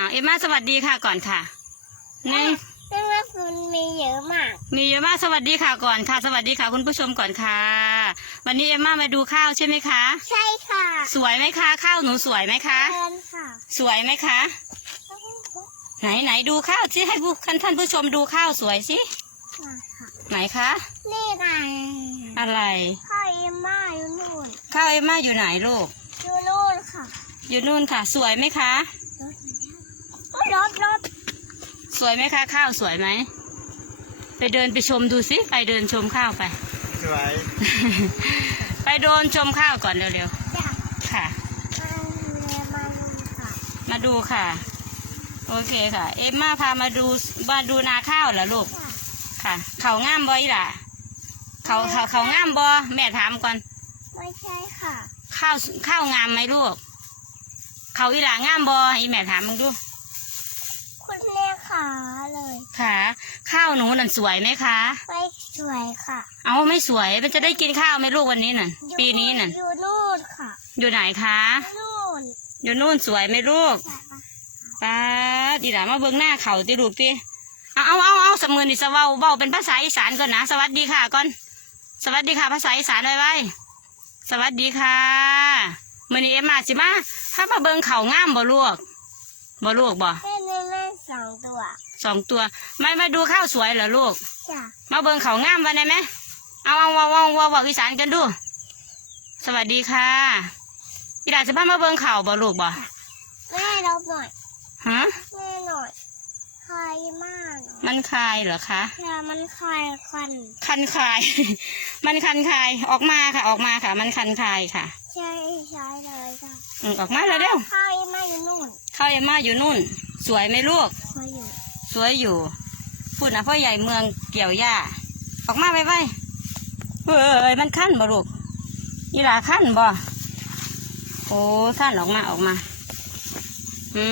วเอ็มมาสวัสดีค่ะก่อนค่ะหนึ่งซึ่งว่าคุณมีเยอะมาก มีเยอะมากสวัสดีค่ะก่อนค่ะ สวัสดีค่ะ คุณผู้ชมก่อนค่ะ วันนี้เอ็มมามาดูข้าวใช่ไหมคะ ใช่ค่ะสวยไหมคะข้าวหนูสวยไหมคะ เดินค่ะสวยไหมคะ ไหนไหนดูข้าวสิให้ผู้ท่านผู้ชมดูข้าวสวยสิมาค่ะไหนคะนี่ไงอะไรพ่อเอ็มมาอยู่นู่นข้าวเอ็มมาอยู่ไหนลูกอยู่นู่นค่ะ อยู่นู่นค่ะ สวยไหมคะ รถรถรถ สวยไหมคะ ข้าวสวยไหม ไปเดินไปชมดูสิ ไปเดินชมข้าวไป สวย ไปโดนชมข้าวก่อนเร็วอยากๆค่ะมาเรียนมาดูค่ะ มาดูค่ะ โอเคค่ะ เอ็มมาพามาดูมาดูนาข้าวเหรอลูกค่ะค่ะ เขาง่ามบอยล่ะ เขาเขาเขาง่ามบอแม่ถามก่อน ไม่ใช่ค่ะ ข้าวข้าวงามไหมลูก เขาอีหล่างามบออีแม่ถามมึงดูคุณแม่ ขาเลยค่ะ ข้าวหนูนั่นสวยไหมคะ ไม่สวยค่ะ เอาไม่สวยมันจะได้กินข้าวไหมลูกวันนี้น่ะ อยู่ปีนี้น่ะ อยู่นู่นค่ะอยู่ไหนคะ นู่นอยู่นู่นสวยไหมลูกป้าดีหล่ามาเบิ่งหน้าเขาติลูกติเอาเอาเอาเอาสำเงินนี่สเว้าเว้าเป็นภาษาอีสานก่อนนะสวัสดีค่ะก่อน สวัสดีค่ะ ภาษาอีสานไว้ไว้สวัสดีค่ะมื่อนี้เอ็มมาสิมาถ้ามาเบิ่งเขางามบ่ลูกบ่ลูกบ่แม่แม่แม่สองตัว สองตัว ไม่มาดูข้าวสวยเหรอลูก จ้ะมาเบิ่งเขางามวันได้ไหมเอาเอาเอาเอาเอาเอาอีสานกันดู สวัสดีค่ะอีหลาจะพามาเบิ่งเขาบ่ลูกบ่แม่รบหน่อยฮะแม่หน่อยคลายมากมันคลายเหรอคะค่ะมันคลายควันคันคาย มันคันคายออกมาค่ะ ออกมาค่ะ มันคันคายค่ะ ใช่ใช่เลยจ้ะอืมออกมาแล้วเร็วคลายมาอยู่นู่นเข้าเอ็มมาอยู่นู่น สวยไหมลูกคอยอยู่ สวยอยู่พูดนะพ่อใหญ่เมืองเกี่ยวหญ้าออกมาไปไปเฮ้ยมันขั้นบ่ลูกอีหลาขั้นบ่โอ้ขั้นออกมาออกมาอื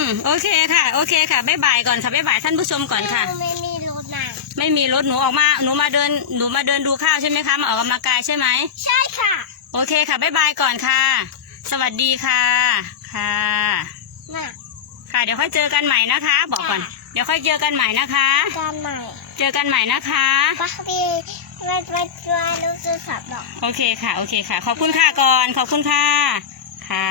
มโอเคค่ะ โอเคค่ะบ๊ายบายก่อนค่ะบ๊ายบายท่านผู้ชมก่อนค่ะ ไม่มีรถนะไม่มีรถหนูออกมาหนูมาเดินหนูมาเดินดูข้าวใช่ไหมคะมาออกกำลังกายใช่ไหมใช่ค่ะ โอเคค่ะบ๊ายบายก่อนค่ะ สวัสดีค่ะค่ะ น่ะ ค่ะ เดี๋ยวค่อยเจอกันใหม่นะคะ บอกก่อนค่ะเดี๋ยวค่อยเจอกันใหม่นะคะการใหม่เจอกันใหม่นะคะปกติไม่ไม่ไม่รู้สึกสับหรอก โอเคค่ะ โอเคค่ะ ขอบคุณค่ะก่อน ขอบคุณค่ะ ค่ะ